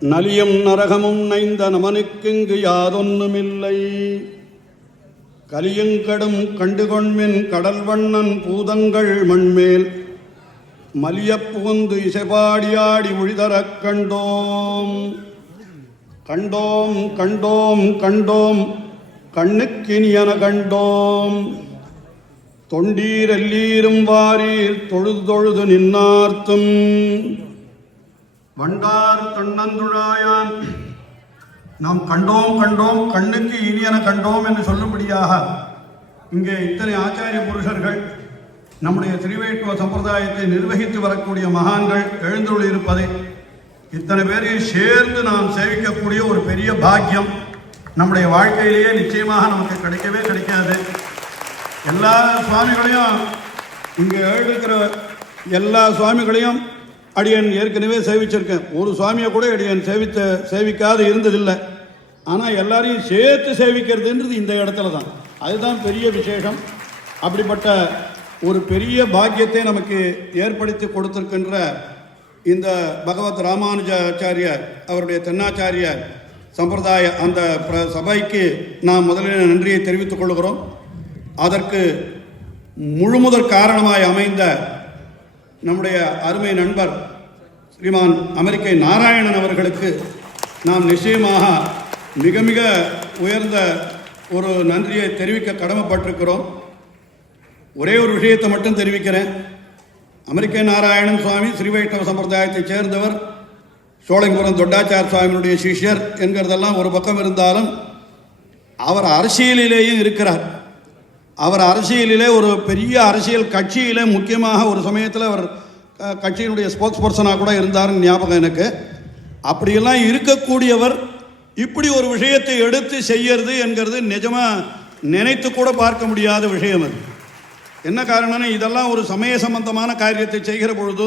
நலியும் நரகமும் நைந்த நமனுக்கிங்கு யாதொன்னுமில்லை கலியுங்கடும் கண்டுகொண்மின் கடல் வண்ணன் பூதங்கள் மண்மேல் மலியப் புகுந்து இசைபாடியாடி ஒழிதரக் கண்டோம். கண்டோம் கண்டோம் கண்டோம் கண்ணுக்கினியன கண்டோம். தொண்டீரெல்லீரும் வாரீர் தொழுது தொழுது நின்னார்த்தும். வண்டார் கண்ணந்துழாயான். நாம் கண்டோம் கண்டோம் கண்ணுக்கு இனியன கண்டோம் என்று சொல்லும்படியாக இங்கே இத்தனை ஆச்சாரிய புருஷர்கள் நம்முடைய திருவேட்டுவ சம்பிரதாயத்தை நிர்வகித்து வரக்கூடிய மகான்கள் எழுந்துள்ள இருப்பதை இத்தனை பேரையும் சேர்ந்து நாம் சேவிக்கக்கூடிய ஒரு பெரிய பாக்கியம் நம்முடைய வாழ்க்கையிலேயே நிச்சயமாக நமக்கு கிடைக்கவே கிடைக்காது. எல்லா சுவாமிகளையும் இங்கே எழுதிக்கிற எல்லா சுவாமிகளையும் அடியன் ஏற்கனவே சேவிச்சிருக்கேன். ஒரு சுவாமியை கூட அடியன் சேவித்த சேவிக்காது இருந்ததில்லை. ஆனால் எல்லாரையும் சேர்த்து சேவிக்கிறதுன்றது இந்த இடத்துல தான். அதுதான் பெரிய விசேஷம். அப்படிப்பட்ட ஒரு பெரிய பாக்கியத்தை நமக்கு ஏற்படுத்தி கொடுத்திருக்கின்ற இந்த பகவத் ராமானுஜாச்சாரியார் அவருடைய தென்னாச்சாரியார் சம்பிரதாய அந்த பிர- சபைக்கு நாம் முதலில் நன்றியை தெரிவித்துக் கொள்கிறோம். அதற்கு முழுமுதற் காரணமாய் அமைந்த நம்முடைய அருமை நண்பர் ஸ்ரீமான் அமெரிக்கை நாராயணன் அவர்களுக்கு நாம் நிச்சயமாக மிக மிக உயர்ந்த ஒரு நன்றியை தெரிவிக்க கடமைப்பட்டிருக்கிறோம். ஒரே ஒரு விஷயத்தை மட்டும் தெரிவிக்கிறேன். அமெரிக்க நாராயணன் சுவாமி ஸ்ரீ வைஷ்ணவ சம்பிரதாயத்தைச் சேர்ந்தவர் சோழங்குரம் தொட்டாச்சார் சுவாமியினுடைய சிஷ்யர் என்கிறதெல்லாம் ஒரு பக்கம் இருந்தாலும் அவர் அரசியலிலேயும் இருக்கிறார். அவர் அரசியலிலே ஒரு பெரிய அரசியல் கட்சியிலே முக்கியமாக ஒரு சமயத்தில் அவர் கட்சியினுடைய ஸ்போக்ஸ் பர்சனாக கூட இருந்தாருன்னு ஞாபகம் எனக்கு. அப்படியெல்லாம் இருக்கக்கூடியவர் இப்படி ஒரு விஷயத்தை எடுத்து செய்யறது என்கிறது நிஜமாக நினைத்து கூட பார்க்க முடியாத விஷயம் அது. என்ன காரணம்னா இதெல்லாம் ஒரு சமய சம்பந்தமான காரியத்தை செய்கிற பொழுது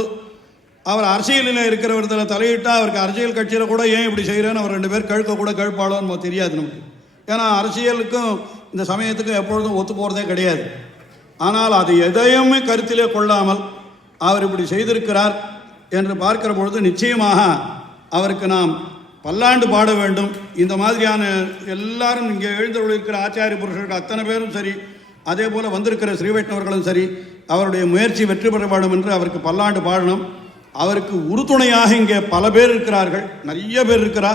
அவர் அரசியலில் இருக்கிறவர்தில் தலையிட்டால் அவருக்கு அரசியல் கட்சியில் கூட ஏன் இப்படி செய்கிறேன்னு அவர் ரெண்டு பேர் கேட்க கூட கேட்பாளோன்னு நமக்கு தெரியாது நமக்கு. ஏன்னா அரசியலுக்கும் இந்த சமயத்துக்கு எப்பொழுதும் ஒத்து போகிறதே கிடையாது. ஆனால் அது எதையுமே கருத்திலே கொள்ளாமல் அவர் இப்படி செய்திருக்கிறார் என்று பார்க்கிற பொழுது நிச்சயமாக அவருக்கு நாம் பல்லாண்டு பாட வேண்டும். இந்த மாதிரியான எல்லாரும் இங்கே எழுந்தருள் இருக்கிற ஆச்சாரிய புருஷர்கள் அத்தனை பேரும் சரி அதே போல் வந்திருக்கிற ஸ்ரீவைஷ்ணவர்களும் சரி அவருடைய முயற்சி வெற்றி பெற வேண்டும் என்று அவருக்கு பல்லாண்டு பாடணும். அவருக்கு உறுதுணையாக இங்கே பல பேர் இருக்கிறார்கள். நிறைய பேர் இருக்கிறா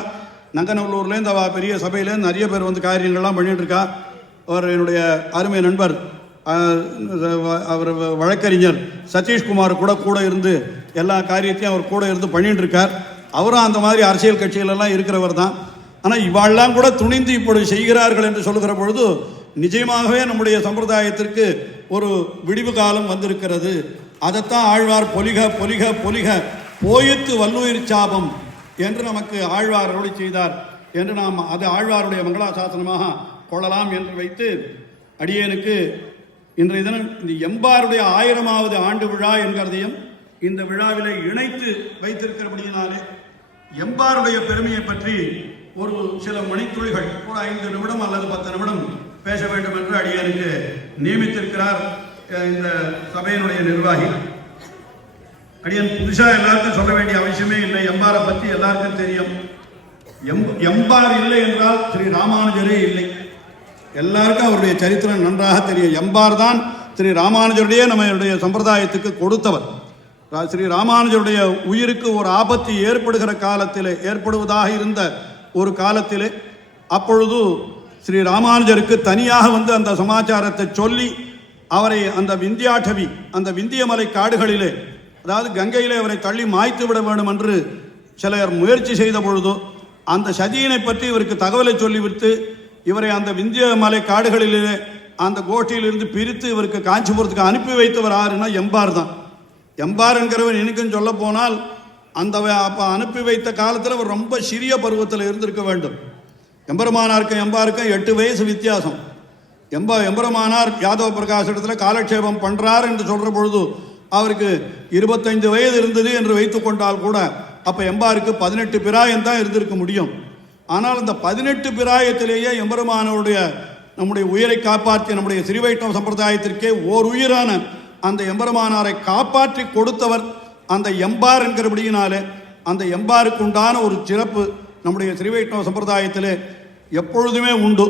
நங்கநல்லூர்லேருந்து அவ பெரிய சபையிலேருந்து நிறைய பேர் வந்து காரியங்கள்லாம் பண்ணிட்டு இருக்கா. அவர் என்னுடைய அருமை நண்பர் அவர் வழக்கறிஞர் சதீஷ்குமார் கூட கூட இருந்து எல்லா காரியத்தையும் அவர் கூட இருந்து பண்ணிட்டு இருக்கார். அவரும் அந்த மாதிரி அரசியல் கட்சிகளெல்லாம் இருக்கிறவர் தான். ஆனால் இவாள்லாம் கூட துணிந்து இப்பொழுது செய்கிறார்கள் என்று சொல்லுகிற பொழுது நிஜமாகவே நம்முடைய சம்பிரதாயத்திற்கு ஒரு விடிவு காலம் வந்திருக்கிறது. அதைத்தான் ஆழ்வார் பொலிக பொலிக பொலிக போயித்து வல்லுயிர் சாபம் என்று நமக்கு ஆழ்வார் அருளி செய்தார். என்று நாம் அது ஆழ்வாருடைய மங்களாசாசனமாக கொள்ளலாம் என்று வைத்து அடியேனுக்கு இன்றைய தினம் இந்த எம்பாருடைய ஆயிரமாவது ஆண்டு விழா என்கிறதையும் இந்த விழாவிலே இணைத்து வைத்திருக்கிறபடியினாலே எம்பாருடைய பெருமையை பற்றி ஒரு சில மணித்துளிகள் ஒரு ஐந்து நிமிடம் அல்லது பத்து நிமிடம் பேச வேண்டும் என்று அடியனுக்கு நியமித்திருக்கிறார் இந்த சபையினுடைய நிர்வாகி. அடியன் புதுசா எல்லாருக்கும் சொல்ல வேண்டிய அவசியமே இல்லை. எம்பாரை பற்றி எல்லாருக்கும் தெரியும். எம் எம்பார் இல்லை என்றால் ஸ்ரீ ராமானுஜரே இல்லை. எல்லாருக்கும் அவருடைய சரித்திரம் நன்றாக தெரியும். எம்பார் தான் ஸ்ரீ ராமானுஜருடைய நம்மளுடைய சம்பிரதாயத்துக்கு கொடுத்தவர். ஸ்ரீ ராமானுஜருடைய உயிருக்கு ஒரு ஆபத்து ஏற்படுகிற காலத்தில் ஏற்படுவதாக இருந்த ஒரு காலத்தில் அப்பொழுது ஸ்ரீ ராமானுஜருக்கு தனியாக வந்து அந்த சமாச்சாரத்தை சொல்லி அவரை அந்த விந்தியாட்டவி அந்த விந்தியமலை காடுகளிலே அதாவது கங்கையிலே அவரை தள்ளி மாய்த்து விட வேண்டும் என்று சிலர் முயற்சி செய்த பொழுது அந்த சதியினை பற்றி இவருக்கு தகவலை சொல்லிவிட்டு இவரை அந்த விந்திய மலை காடுகளிலே அந்த கோட்டையிலிருந்து பிரித்து இவருக்கு காஞ்சிபுரத்துக்கு அனுப்பி வைத்தவர் யாருன்னா எம்பார் தான். எம்பார் என்கிறவர் எனக்கும் சொல்ல போனால் அந்த அப்போ அனுப்பி வைத்த காலத்தில் அவர் ரொம்ப சிறிய பருவத்தில் இருந்திருக்க வேண்டும். எம்பெருமானாருக்கும் எம்பாருக்கும் எட்டு வயசு வித்தியாசம். எம்ப எம்பெருமானார் யாதவ பிரகாஷ் இடத்துல காலக்ஷேபம் என்று சொல்கிற பொழுது அவருக்கு இருபத்தைந்து வயது இருந்தது என்று வைத்துக்கொண்டால் கூட அப்போ எம்பாருக்கு பதினெட்டு பிராயம் தான் இருந்திருக்க முடியும். ஆனால் அந்த பதினெட்டு பிராயத்திலேயே எம்பெருமானோடைய நம்முடைய உயிரை காப்பாற்றி நம்முடைய சிறுவைட்டம் சம்பிரதாயத்திற்கே ஓர் உயிரான அந்த எம்பெருமானாரை காப்பாற்றி கொடுத்தவர் அந்த எம்பார் என்கிறபடியினாலே அந்த எம்பாருக்கு உண்டான ஒரு சிறப்பு நம்முடைய ஸ்ரீவைஷ்ணவ சம்பிரதாயத்தில் எப்பொழுதுமே உண்டு.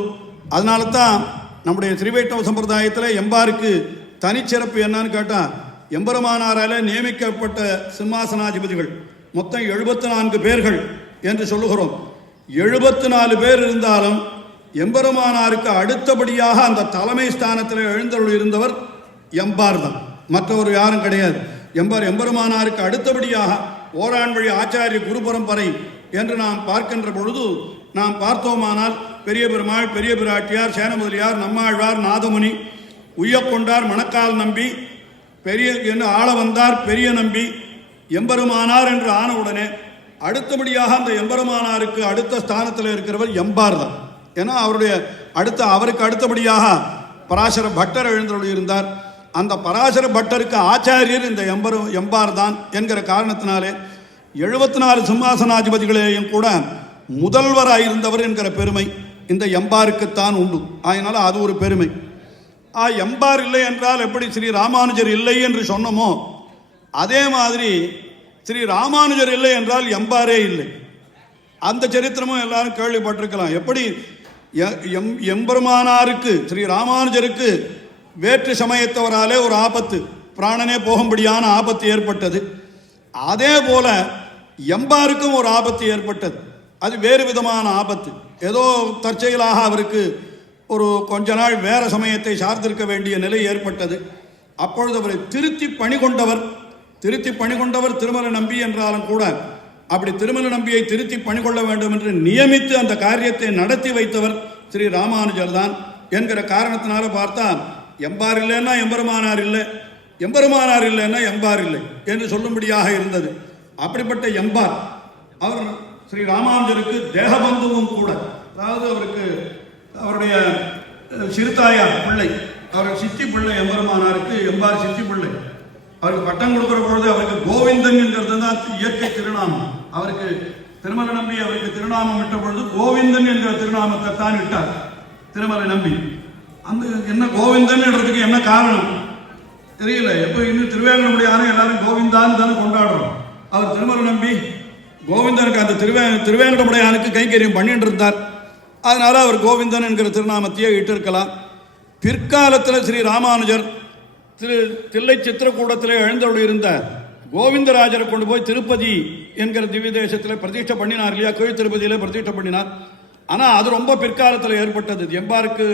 அதனால தான் நம்முடைய ஸ்ரீவைஷ்ணவ சம்பிரதாயத்தில் எம்பாருக்கு தனிச்சிறப்பு என்னன்னு கேட்டால் எம்பெருமானாரால் நியமிக்கப்பட்ட சிம்மாசனாதிபதிகள் மொத்தம் எழுபத்தி நான்கு பேர்கள் என்று சொல்லுகிறோம். எழுபத்தி நாலு பேர் இருந்தாலும் எம்பெருமானாருக்கு அடுத்தபடியாக அந்த தலைமை ஸ்தானத்தில் எழுந்தருள் இருந்தவர் எம்பார் தான். மற்றவர் யாரும் கிடையாது. எம்பார் எம்பெருமானாருக்கு அடுத்தபடியாக ஓராண் வழி ஆச்சாரிய குரு பரம்பரை என்று நாம் பார்க்கின்ற பொழுது நாம் பார்த்தோமானால் பெரிய பெருமாள் பெரிய பிராட்டியார் சேனமுதலியார் நம்மாழ்வார் நாதமுனி உய்யக்கொண்டார் மணக்கால் நம்பி பெரிய என்று ஆள வந்தார் பெரிய நம்பி எம்பெருமானார் என்று ஆனவுடனே அடுத்தபடியாக அந்த எம்பெருமானாருக்கு அடுத்த ஸ்தானத்தில் இருக்கிறவர் எம்பார் தான். ஏன்னா அவருடைய அடுத்த அவருக்கு அடுத்தபடியாக பராசர பட்டர் எழுந்தருள் இருந்தார். அந்த பராசர பட்டருக்கு ஆச்சாரியர் இந்த எம்பரு எம்பார் தான் என்கிற காரணத்தினாலே எழுபத்தி நாலு சிம்மாசனாதிபதிகளையும் கூட முதல்வராக இருந்தவர் என்கிற பெருமை இந்த எம்பாருக்குத்தான் உண்டு. அதனால் அது ஒரு பெருமை. ஆ எம்பார் இல்லை என்றால் எப்படி ஸ்ரீ ராமானுஜர் இல்லை என்று சொன்னோமோ அதே மாதிரி ஸ்ரீ ராமானுஜர் இல்லை என்றால் எம்பாரே இல்லை. அந்த சரித்திரமும் எல்லாரும் கேள்விப்பட்டிருக்கலாம். எப்படி எ- எம் எம்பெருமானாருக்கு ஸ்ரீ ராமானுஜருக்கு வேற்று சமயத்தவராலே ஒரு ஆபத்து பிராணனே போகும்படியான ஆபத்து ஏற்பட்டது. அதே போல எம்பாருக்கும் ஒரு ஆபத்து ஏற்பட்டது. அது வேறு விதமான ஆபத்து. ஏதோ தற்செயலாக அவருக்கு ஒரு கொஞ்ச நாள் வேற சமயத்தை சார்ந்திருக்க வேண்டிய நிலை ஏற்பட்டது. அப்பொழுது அவரை திருத்தி பணி கொண்டவர் திருத்தி பணி கொண்டவர் திருமல நம்பி என்றாலும் கூட அப்படி திருமல நம்பியை திருத்தி பணி கொள்ள வேண்டும் என்று நியமித்து அந்த காரியத்தை நடத்தி வைத்தவர் ஸ்ரீ ராமானுஜர் தான் என்கிற காரணத்தினால பார்த்தா எம்பார் இல்லைன்னா எம்பெருமானார் இல்லை எம்பெருமானார் இல்லைன்னா எம்பார் இல்லை என்று சொல்லும்படியாக இருந்தது. அப்படிப்பட்ட எம்பார் அவர் ஸ்ரீ ராமானுஜருக்கு தேகபந்துவும் கூட அதாவது அவருக்கு அவருடைய சிறுதாயார் பிள்ளை அவருடைய சித்தி பிள்ளை எம்பெருமானாருக்கு எம்பார் சித்தி பிள்ளை அவருக்கு பட்டம் கொடுக்கிற பொழுது அவருக்கு கோவிந்தன் என்கிறது தான் இயற்கை திருநாமம். அவருக்கு திருமலை நம்பி அவருக்கு திருநாமம் இட்ட பொழுது கோவிந்தன் என்கிற திருநாமத்தை தான் இட்டார். திருமலை நம்பி. அந்த என்ன கோவிந்தன் என்றதுக்கு என்ன காரணம்? தெரியல. எப்போ இன்னும் திருவேங்கடமுடியான எல்லாரும் கோவிந்தான்னு தானே கொண்டாடுறோம். அவர் திருமலை நம்பி கோவிந்தனுக்கு அந்த திருவே திருவேங்கடமுடையானுக்கு கைங்கரியம் பண்ணிட்டு இருந்தார். அதனால அவர் கோவிந்தன் என்கிற திருநாமத்தையே இட்டிருக்கலாம். பிற்காலத்தில் ஸ்ரீ ராமானுஜர் திரு தில்லை சித்திரக்கூடத்தில் எழுந்தருள் இருந்த கோவிந்தராஜரை கொண்டு போய் திருப்பதி என்கிற திவ்ய தேசத்தில் பிரதிஷ்டை பண்ணினார் இல்லையா? கோயில் திருப்பதியில் பிரதிஷ்டை பண்ணினார். ஆனால் அது ரொம்ப பிற்காலத்தில் ஏற்பட்டது. எம்பாருக்கு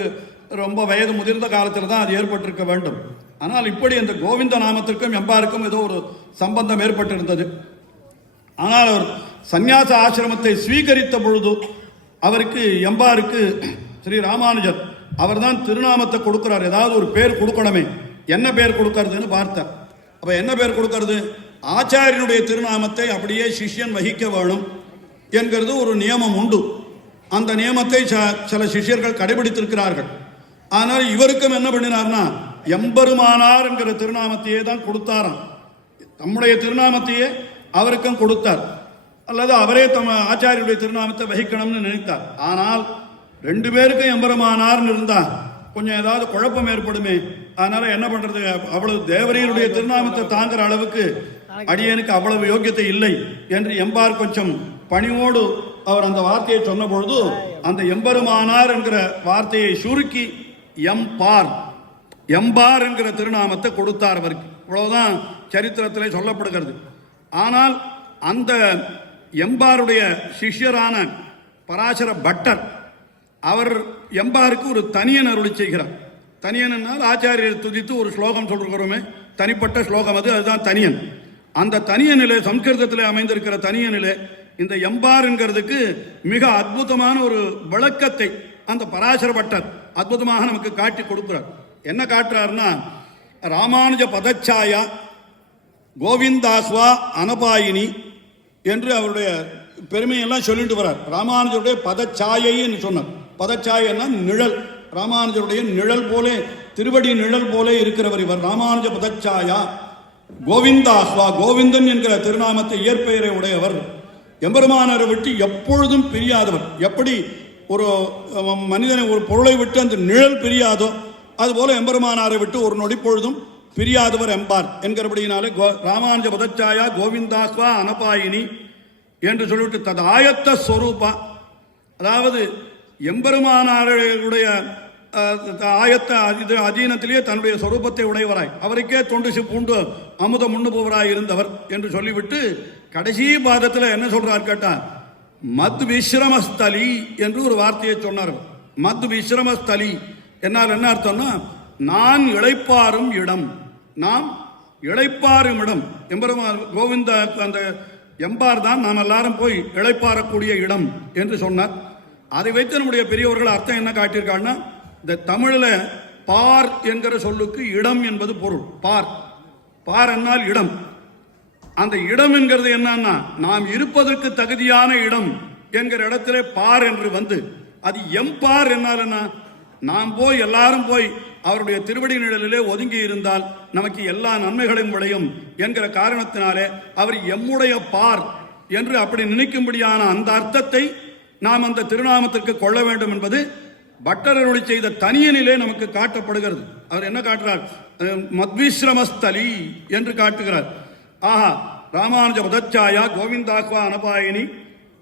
ரொம்ப வயது முதிர்ந்த காலத்தில் தான் அது ஏற்பட்டிருக்க வேண்டும். ஆனால் இப்படி அந்த கோவிந்த நாமத்திற்கும் எம்பாருக்கும் ஏதோ ஒரு சம்பந்தம் ஏற்பட்டிருந்தது. ஆனால் அவர் சந்நியாச ஆசிரமத்தை ஸ்வீகரித்த பொழுது அவருக்கு எம்பாருக்கு ஸ்ரீ ராமானுஜர் அவர்தான் திருநாமத்தை கொடுக்கிறார். ஏதாவது ஒரு பேர் கொடுக்கணுமே. என்ன பேர் கொடுக்கறதுன்னு பார்த்தார் அப்போ என்ன பேர் கொடுக்கறது? ஆச்சாரியனுடைய திருநாமத்தை அப்படியே சிஷ்யன் வகிக்க வேணும் என்கிறது ஒரு நியமம் உண்டு. அந்த நியமத்தை ச- சில சிஷ்யர்கள் கடைபிடித்திருக்கிறார்கள். ஆனால் இவருக்கும் என்ன பண்ணினார்னா எம்பெருமானார் என்கிற திருநாமத்தையே தான் கொடுத்தாராம். தம்முடைய திருநாமத்தையே அவருக்கும் கொடுத்தார். அல்லது அவரே தம் ஆச்சாரியுடைய திருநாமத்தை வகிக்கணும்னு நினைத்தார். ஆனால் ரெண்டு பேருக்கும் எம்பெருமானார்னு இருந்தால் கொஞ்சம் ஏதாவது குழப்பம் ஏற்படுமே. அதனால என்ன பண்றது? அவ்வளவு தேவரையனுடைய திருநாமத்தை தாங்குற அளவுக்கு அடியனுக்கு அவ்வளவு யோக்கியத்தை இல்லை என்று எம்பார் கொஞ்சம் பணிவோடு அவர் அந்த வார்த்தையை சொன்ன பொழுது அந்த எம்பெருமானார் என்கிற வார்த்தையை சுருக்கி எம்பார் எம்பார் என்கிற திருநாமத்தை கொடுத்தார் அவருக்கு இவ்வளவுதான் சரித்திரத்தில் சொல்லப்படுகிறது. ஆனால் அந்த எம்பாருடைய சிஷ்யரான பராசர பட்டர் அவர் எம்பாருக்கு ஒரு தனியன் அருளி செய்கிறார். தனியன் என்னால் ஆச்சாரியர் துதித்து ஒரு ஸ்லோகம் சொல்கிறோமே தனிப்பட்ட ஸ்லோகம் அது அதுதான் தனியன். அந்த தனியனிலே சம்ஸ்கிருதத்தில் அமைந்திருக்கிற தனியனிலே இந்த எம்பார் என்கிறதுக்கு மிக அற்புதமான ஒரு விளக்கத்தை அந்த பராசர பட்டர் அற்புதமாக நமக்கு காட்டி கொடுக்கிறார். என்ன காட்டுறாருன்னா ராமானுஜ பதச்சாயா கோவிந்தாஸ்வா அனபாயினி என்று அவருடைய பெருமையெல்லாம் சொல்லிட்டு வரார் ராமானுஜருடைய பதச்சாயைன்னு சொன்னார். பதச்சாயன்னா நிழல். ராமானுஜருடைய நிழல் போலே திருவடி நிழல் போலே இருக்கிறவர் இவர். ராமானுஜ பதச்சாயா. கோவிந்தாஸ்வா கோவிந்தன் என்கிற திருநாமத்தை இயற்பெயரை உடையவர். எம்பெருமானரை விட்டு எப்பொழுதும் பிரியாதவர். எப்படி ஒரு மனிதனை ஒரு பொருளை விட்டு அந்த நிழல் பிரியாதோ அதுபோல எம்பெருமானாரை விட்டு ஒரு நொடி பொழுதும் பிரியாதவர் எம்பார் என்கிறபடியினாலே கோ ராமானுஜ பதச்சாயா கோவிந்தாஸ்வா அனபாயினி என்று சொல்லிவிட்டு தது ஆயத்த ஸ்வரூபா. அதாவது எம்பெருமானாருடைய ஆயத்த இது அதீனத்திலேயே தன்னுடைய சொரூபத்தை உடையவராய். அவருக்கே தொண்டு பூண்டு அமுதம் உண்ணுபவராய் இருந்தவர் என்று சொல்லிவிட்டு கடைசி பாதத்தில் என்ன சொல்றார் கேட்டா மத் விஸ்ரமஸ்தலி என்று ஒரு வார்த்தையை சொன்னார். மத் விஸ்ரமஸ்தலி என்னால் என்ன அர்த்தம்னா நான் இழைப்பாரும் இடம். நாம் இழைப்பாரும் இடம். எம்பெருமான் கோவிந்த அந்த எம்பார் தான் நாம் எல்லாரும் போய் இழைப்பாரக்கூடிய இடம் என்று சொன்னார். அதை வைத்து நம்முடைய பெரியவர்கள் அர்த்தம் என்ன காட்டியிருக்காங்கன்னா இந்த தமிழில் பார் என்கிற சொல்லுக்கு இடம் என்பது பொருள். பார். பார் என்னால் இடம். அந்த இடம் என்கிறது என்னன்னா நாம் இருப்பதற்கு தகுதியான இடம் என்கிற இடத்திலே பார் என்று வந்து அது எம்பார் என்னால் என்ன? நாம் போய் எல்லாரும் போய் அவருடைய திருவடி நிழலிலே ஒதுங்கி இருந்தால் நமக்கு எல்லா நன்மைகளும் விளையும் என்கிற காரணத்தினாலே அவர் எம்முடைய பார் என்று அப்படி நினைக்கும்படியான அந்த அர்த்தத்தை நாம் அந்த திருநாமத்திற்கு கொள்ள வேண்டும் என்பது பட்டரருளி செய்த தனியனிலே நமக்கு காட்டப்படுகிறது. அவர் என்ன காட்டுறார்? மத்விஸ்ரமஸ்தலி என்று காட்டுகிறார். ஆஹா ராமானுஜ பதச்சாயா கோவிந்தாக்வா அனபாயினி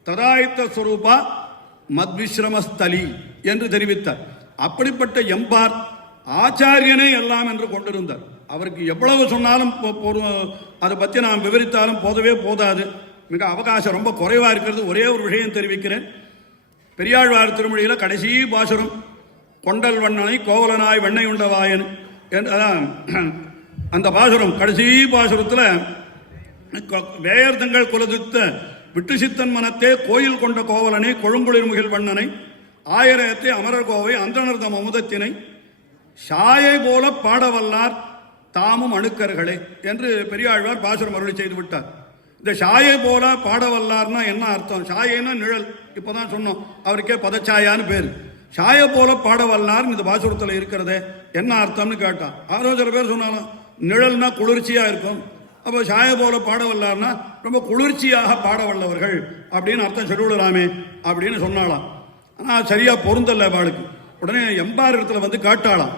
ததாயுத்த ஸ்வரூபா மத்விஸ்ரமஸ்தலி என்று தெரிவித்தார். அப்படிப்பட்ட எம்பார் ஆச்சாரியனே எல்லாம் என்று கொண்டிருந்தார். அவருக்கு எவ்வளவு சொன்னாலும் அதை பற்றி நாம் விவரித்தாலும் போதவே போதாது. மிக அவகாசம் ரொம்ப குறைவாக இருக்கிறது. ஒரே ஒரு விஷயம் தெரிவிக்கிறேன். பெரியாழ்வார் திருமொழியில் கடைசி பாசுரம் கொண்டல் வண்ணனை கோவலனாய் வெண்ணை உண்டவாயன். என்று அதான் அந்த பாசுரம் கடைசி பாசுரத்தில் வேயர்தங்கள் குலதித்த விட்டு சித்தன் மனத்தே கோயில் கொண்ட கோவலனை கொழுங்குளிர் முகில் வண்ணனை ஆயிரத்தை அமரர் கோவை அந்தனர்தம் அமுதத்தினை சாயை போல பாடவல்லார் தாமும் அணுக்கர்களே என்று பெரியாழ்வார் பாசுரம் அருளி செய்து விட்டார். இந்த சாயை போல பாட வல்லார்னா என்ன அர்த்தம்? சாயைன்னா நிழல். இப்போதான் சொன்னோம். அவருக்கே பதச்சாயான்னு பேர். சாயை போல பாட பாடவல்லார் இந்த பாசுரத்தில் இருக்கிறதே என்ன அர்த்தம்னு கேட்டான். ஆரோ சில பேர் சொன்னாலும் நிழல்னா குளிர்ச்சியா இருக்கும். அப்போ சாய போல பாட வல்லார்னா ரொம்ப குளிர்ச்சியாக பாட வல்லவர்கள் அப்படின்னு அர்த்தம் சொல்லிவிடலாமே அப்படின்னு சொன்னாலாம் ஆனால் சரியாக பொருந்தல்ல அவளுக்கு உடனே எம்பார் இடத்துல வந்து காட்டாளாம்.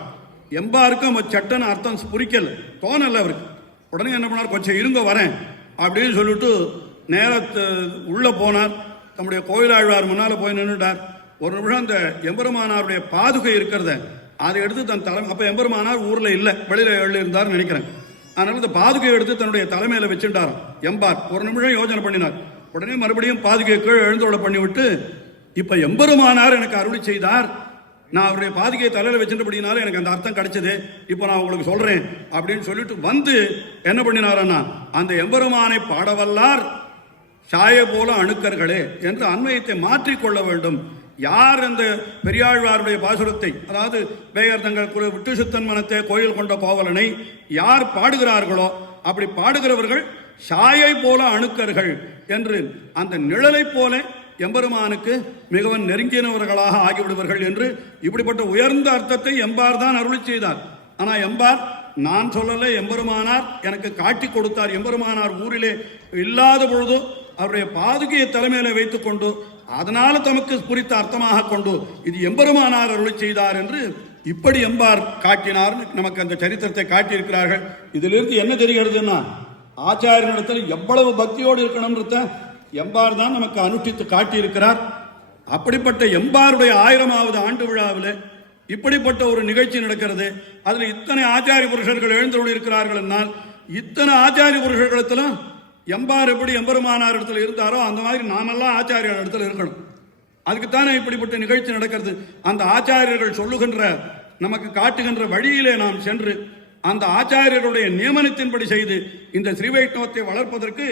எம்பாருக்கும் சட்டன்னு அர்த்தம் புரிக்கல. தோணல அவருக்கு. உடனே என்ன பண்ணார்? கொஞ்சம் இருங்க வரேன். அப்படின்னு சொல்லிட்டு நேரத்து உள்ளே போனார். தம்முடைய கோயிலாழ்வார் முன்னால் போய் நின்றுட்டார் ஒரு நிமிஷம் அந்த எம்பெருமானாருடைய பாதுகை இருக்கிறத அதை எடுத்து தன் தலை அப்போ எம்பெருமானார் ஊரில் இல்லை வெளியில் எழுதி நினைக்கிறேன். அதனால் இந்த பாதுகையை எடுத்து தன்னுடைய தலைமையில் வச்சுட்டாராம். எம்பார் ஒரு நிமிஷம் யோஜனை பண்ணினார். உடனே மறுபடியும் பாதுகையை கீழே எழுந்தோட பண்ணிவிட்டு இப்போ எம்பெருமானார் எனக்கு அருளி செய்தார். நான் அவருடைய பாதுகையை தலையில் வச்சிருந்தபடினால எனக்கு அந்த அர்த்தம் கிடைச்சது. இப்போ நான் உங்களுக்கு சொல்கிறேன் அப்படின்னு சொல்லிட்டு வந்து என்ன பண்ணினாரன்னா அந்த எம்பெருமானை பாடவல்லார் சாய போல அணுக்கர்களே என்று அண்மையத்தை மாற்றிக்கொள்ள வேண்டும். யார் அந்த பெரியாழ்வாருடைய பாசுரத்தை அதாவது வேயர் தங்கள் குரு விட்டு சுத்தன் மனத்தை கோயில் கொண்ட கோவலனை யார் பாடுகிறார்களோ அப்படி பாடுகிறவர்கள் சாயை போல அணுக்கர்கள் என்று அந்த நிழலைப் போல எம்பெருமானுக்கு மிகவும் நெருங்கினவர்களாக ஆகிவிடுவார்கள் என்று இப்படிப்பட்ட உயர்ந்த அர்த்தத்தை எம்பார் தான் அருளி செய்தார். ஆனால் எம்பார் நான் சொல்லல எம்பெருமானார் எனக்கு காட்டி கொடுத்தார். எம்பெருமானார் ஊரிலே இல்லாத பொழுது அவருடைய பாதுகையை தலைமையில வைத்துக் கொண்டு அதனால தமக்கு குறித்த அர்த்தமாக கொண்டு இது எம்பெருமானார் அருளி செய்தார் என்று இப்படி எம்பார் காட்டினார். நமக்கு அந்த சரித்திரத்தை காட்டியிருக்கிறார்கள். இதிலிருந்து என்ன தெரிகிறதுன்னா ஆச்சாரியனிடத்தில் எவ்வளவு பக்தியோடு இருக்கணும்ன்றத எம்பார் தான் நமக்கு அனுஷ்டித்து காட்டியிருக்கிறார். அப்படிப்பட்ட எம்பாருடைய ஆயிரமாவது ஆண்டு விழாவில் இப்படிப்பட்ட ஒரு நிகழ்ச்சி நடக்கிறது. அதில் இத்தனை ஆச்சாரிய புருஷர்கள் எழுந்தருளி இருக்கிறார்கள் என்னால் இத்தனை ஆச்சாரிய புருஷர்களிடத்திலும் எம்பார் எப்படி எம்பெருமானார் இடத்துல இருந்தாரோ அந்த மாதிரி நாமெல்லாம் ஆச்சாரியர் இடத்துல இருக்கணும். அதுக்குத்தானே இப்படிப்பட்ட நிகழ்ச்சி நடக்கிறது. அந்த ஆச்சாரியர்கள் சொல்லுகின்ற நமக்கு காட்டுகின்ற வழியிலே நாம் சென்று அந்த ஆச்சாரியருடைய நியமனத்தின்படி செய்து இந்த ஸ்ரீவைஷ்ணவத்தை வளர்ப்பதற்கு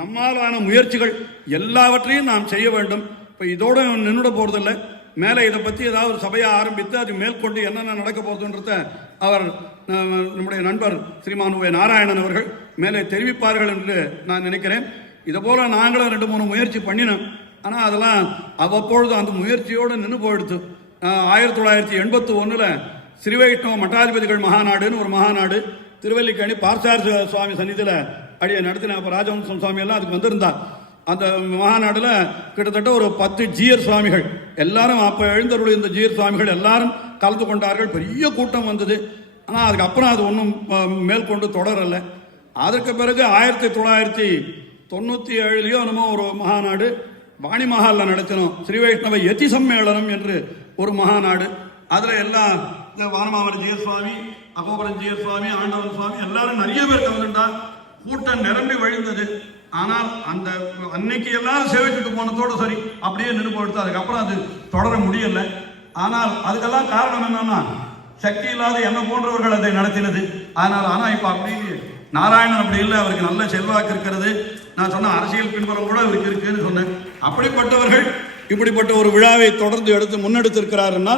நம்மாலான முயற்சிகள் எல்லாவற்றையும் நாம் செய்ய வேண்டும். இப்போ இதோட நின்றுட போறதில்லை. மேலே இதை பற்றி ஏதாவது ஒரு சபையை ஆரம்பித்து அது மேற்கொண்டு என்னென்ன நடக்க போகுதுன்றத அவர் நம்முடைய நண்பர் ஸ்ரீமான் உவே நாராயணன் அவர்கள் மேலே தெரிவிப்பார்கள் என்று நான் நினைக்கிறேன். இதை போல நாங்களும் ரெண்டு மூணு முயற்சி பண்ணினோம். ஆனால் அதெல்லாம் அவ்வப்பொழுது அந்த முயற்சியோடு நின்று போயிடுச்சு ஆயிரத்தி தொள்ளாயிரத்தி எண்பத்தி ஒன்றில் ஸ்ரீவைஷ்ணவ மட்டாதிபதிகள் மகாநாடுன்னு ஒரு மகாநாடு திருவல்லிக்கணி பார்த்தார் சுவாமி சன்னிதியில் அடியை நடத்தின அப்போ ராஜவம்சம் சுவாமி எல்லாம் அதுக்கு வந்திருந்தார். அந்த மகாநாடில் கிட்டத்தட்ட ஒரு பத்து ஜீயர் சுவாமிகள். எல்லாரும் அப்போ எழுந்தருள் இந்த ஜீயர் சுவாமிகள் எல்லாரும் கலந்து கொண்டார்கள். பெரிய கூட்டம் வந்தது. ஆனால் அதுக்கப்புறம் அது ஒன்றும் மேற்கொண்டு தொடரலை. அதற்கு பிறகு ஆயிரத்தி தொள்ளாயிரத்தி தொண்ணூற்றி ஏழுலையோ என்னமோ ஒரு மகாநாடு வாணி மஹாலில் நடத்தினோம். ஸ்ரீ வைஷ்ணவ யதி சம்மேளனம் என்று ஒரு மகாநாடு. அதில் எல்லாம் இந்த வானமாவன் சுவாமி அகோபுரம் சுவாமி ஆண்டவன் சுவாமி எல்லாரும் நிறைய பேர் கலந்துட்டா கூட்டம் நிரம்பி வழிந்தது. ஆனால் அந்த அன்னைக்கு எல்லாரும் சேவிச்சுட்டு போனதோட சரி அப்படியே நின்று போயிடுத்து அதுக்கப்புறம் அது தொடர முடியல. ஆனால் அதுக்கெல்லாம் காரணம் என்னன்னா சக்தி இல்லாத என்ன போன்றவர்கள் அதை நடத்தினது. ஆனால் இப்போ அப்படி நாராயணன் அப்படி இல்லை. அவருக்கு நல்ல செல்வாக்கு இருக்கிறது. நான் சொன்ன அரசியல் பின்புறம் கூட அவருக்கு இருக்குன்னு சொன்னேன். அப்படிப்பட்டவர்கள் இப்படிப்பட்ட ஒரு விழாவை தொடர்ந்து எடுத்து முன்னெடுத்திருக்கிறாருன்னா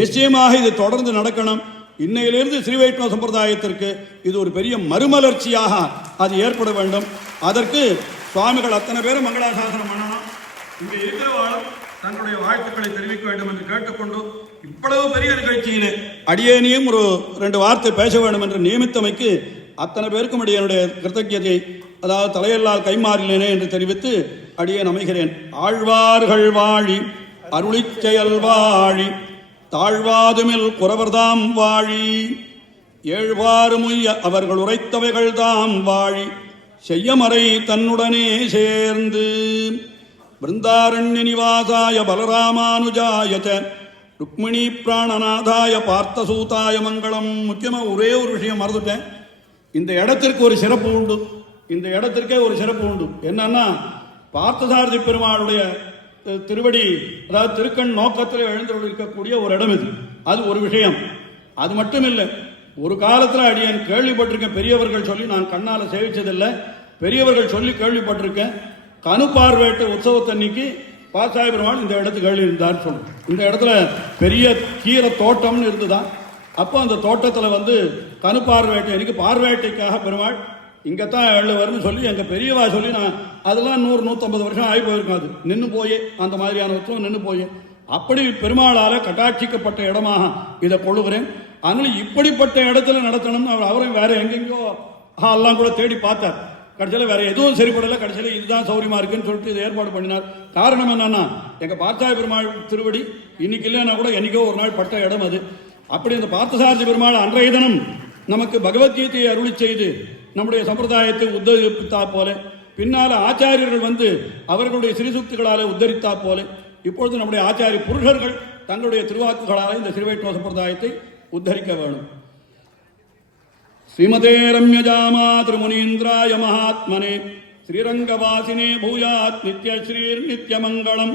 நிச்சயமாக இது தொடர்ந்து நடக்கணும். இன்னையிலிருந்து ஸ்ரீ வைஷ்ணவ சம்பிரதாயத்திற்கு இது ஒரு பெரிய மறுமலர்ச்சியாக அது ஏற்பட வேண்டும். அதற்கு சுவாமிகள் அத்தனை பேரும் மங்களாசாசனம் பண்ணணும். இங்கே இருக்கிறவாளும் தங்களுடைய வாழ்த்துக்களை தெரிவிக்க வேண்டும் என்று கேட்டுக்கொண்டு இவ்வளவு பெரிய நிகழ்ச்சியிலே அடியேனியும் ஒரு ரெண்டு வார்த்தை பேச வேண்டும் என்று நியமித்தமைக்கு அத்தனை பேருக்கும் அடியனுடைய கிருத்தஜதை அதாவது தலையெல்லால் கைமாறினேனே என்று தெரிவித்து அடியேன் அமைகிறேன். ஆழ்வார்கள் வாழி அருளிச்செயல் வாழி தாழ்வாதுமில் குறவர்தாம் வாழி. ஏழ்வாறு முய்ய அவர்கள் உரைத்தவைகள் தாம் வாழி. செய்யமறை தன்னுடனே சேர்ந்து. பிருந்தாரண்ய நிவாசாய பலராமானுஜாயத. ருக்மிணி பிராணநாதாய பார்த்தசூதாய மங்களம். முக்கியமாக ஒரே ஒரு விஷயம் மறந்துட்டேன். இந்த இடத்திற்கு ஒரு சிறப்பு உண்டு. இந்த இடத்திற்கே ஒரு சிறப்பு உண்டு. என்னன்னா பார்த்தசாரதி பெருமாளுடைய திருவடி அதாவது திருக்கண் நோக்கத்தில் எழுந்தருள் இருக்கக்கூடிய ஒரு இடம் இது. அது ஒரு விஷயம். அது மட்டும் இல்லை ஒரு காலத்தில் அடியேன் கேள்விப்பட்டிருக்கேன் பெரியவர்கள் சொல்லி நான் கண்ணால் சேவிச்சதில்லை. பெரியவர்கள் சொல்லி கேள்விப்பட்டிருக்கேன். கனு பார்வேட்டு உற்சவத்தன்னைக்கு பாசாய பெருமாள் இந்த இடத்துக்கு எழுதியிருந்தார் சொல்லு இந்த இடத்துல பெரிய கீரை தோட்டம்னு இருந்துதான். அப்போ அந்த தோட்டத்தில் வந்து கணுப்பார்வேட்டை எனக்கு பார்வேட்டைக்காக பெருமாள் இங்கே தான் வள்ளுவர்னு சொல்லி எங்கள் பெரியவா சொல்லி நான் அதெல்லாம் நூறு நூற்றம்பது வருஷம் ஆகி போயிருக்கும் அது. நின்று போய் அந்த மாதிரியான உற்சவம் நின்று போய். அப்படி பெருமாளால் கட்டாட்சிக்கப்பட்ட இடமாக இதை கொள்ளுகிறேன். அதனால் இப்படிப்பட்ட இடத்துல நடத்தணும்னு அவர் அவரும் வேறு எங்கெங்கோ எல்லாம் கூட தேடி பார்த்தார். கடைசியில் வேறு எதுவும் சரிப்படலை. கடைசியில் இதுதான் சௌரியமாக இருக்குன்னு சொல்லிட்டு இதை ஏற்பாடு பண்ணினார். காரணம் என்னன்னா எங்கள் பார்த்தாய பெருமாள் திருவடி இன்னைக்கு இல்லைன்னா கூட என்னைக்கோ ஒரு நாள் பட்ட இடம் அது. அப்படி இந்த பார்த்தசாரதி பெருமாள் அன்றைய தினம் நமக்கு பகவத்கீதையை அருளி செய்து நம்முடைய சம்பிரதாயத்தை உத்தரித்தா போல. பின்னால் ஆச்சாரியர்கள் வந்து அவர்களுடைய சிறிசுக்திகளாலே உத்தரித்தா போல. இப்பொழுது நம்முடைய ஆச்சாரிய புருஷர்கள் தங்களுடைய திருவாக்குகளால் இந்த சிறுவைஷ்ணவ சம்பிரதாயத்தை உத்தரிக்க வேண்டும். ஸ்ரீமதே ரம்யஜாமா திருமுனீந்திராய மகாத்மனே. ஸ்ரீரங்கவாசினே பூயாத் நித்ய ஸ்ரீர் நித்யமங்கலம்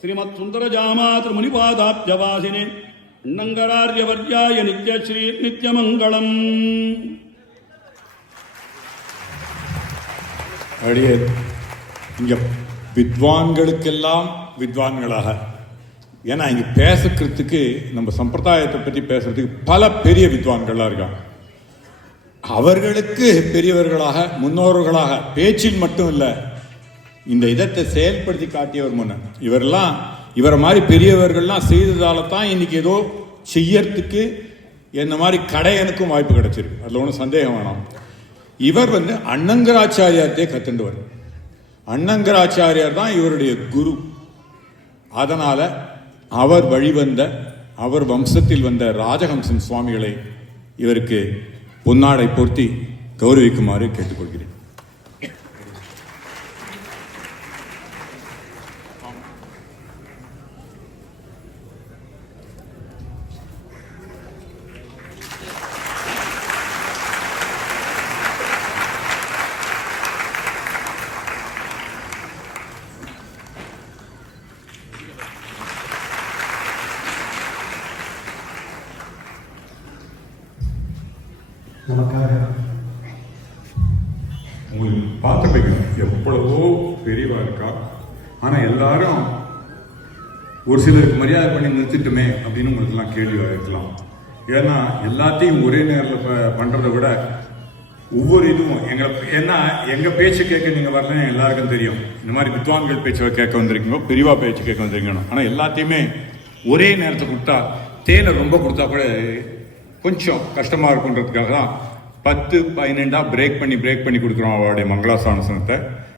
ஸ்ரீமத் சுந்தரஜாமா திருமுனிபாதாப்ஜவாசினே. அண்ணங்கரார்யவர்யாய நித்ய ஸ்ரீர் நித்யமங்கலம் அடியே இங்கே வித்வான்களுக்கெல்லாம் வித்வான்களாக. ஏன்னா இங்கே பேசுறதுக்கு நம்ம சம்பிரதாயத்தை பற்றி பேசுறதுக்கு பல பெரிய வித்வான்களாக இருக்காங்க. அவர்களுக்கு பெரியவர்களாக முன்னோர்களாக பேச்சில் மட்டும் இல்லை இந்த இதத்தை செயல்படுத்தி காட்டியவர் முன்ன. இவரெல்லாம் இவரை மாதிரி பெரியவர்கள்லாம் செய்ததால தான் இன்னைக்கு ஏதோ செய்யறதுக்கு என்ன மாதிரி கடையனுக்கும் வாய்ப்பு கிடைச்சிருக்கு. அதில் ஒன்றும் சந்தேகம் வேணாம். இவர் வந்து அண்ணங்கராச்சாரியார்த்தே கத்துண்டுவர். அண்ணங்கராச்சாரியார் தான் இவருடைய குரு. அதனால் அவர் வழிவந்த அவர் வம்சத்தில் வந்த ராஜஹம்சன் சுவாமிகளை இவருக்கு பொன்னாடை பொருத்தி கௌரவிக்குமாறு கேட்டுக்கொள்கிறேன். நமக்காக. உங்களுக்கு பார்த்துப்பீங்க எவ்வளவோ பெரியவா இருக்கா? ஆனா எல்லாரும் ஒரு சிலருக்கு மரியாதை பண்ணி நிறுத்திட்டுமே அப்படின்னு உங்களுக்கு கேள்வியாக கேள்வி இருக்கலாம் ஏன்னா எல்லாத்தையும் ஒரே நேரில் பண்ணுறத விட ஒவ்வொரு இதுவும் எங்களை ஏன்னா எங்கள் பேச்சு கேட்க நீங்கள் வரலன்னு எல்லாருக்கும் தெரியும். இந்த மாதிரி வித்வான்கள் பேச்சை கேட்க வந்திருக்கீங்க பெரியவா பேச்சு கேட்க வந்திருக்கணும் ஆனால் எல்லாத்தையுமே ஒரே நேரத்தை கொடுத்தா தேனை ரொம்ப கொடுத்தா கூட கொஞ்சம் கஷ்டமா இருக்குன்றதுக்காக தான் பத்து பதினெண்டா பிரேக் பண்ணி பிரேக் பண்ணி கொடுக்குறோம் அவருடைய மங்களாசாசனத்தை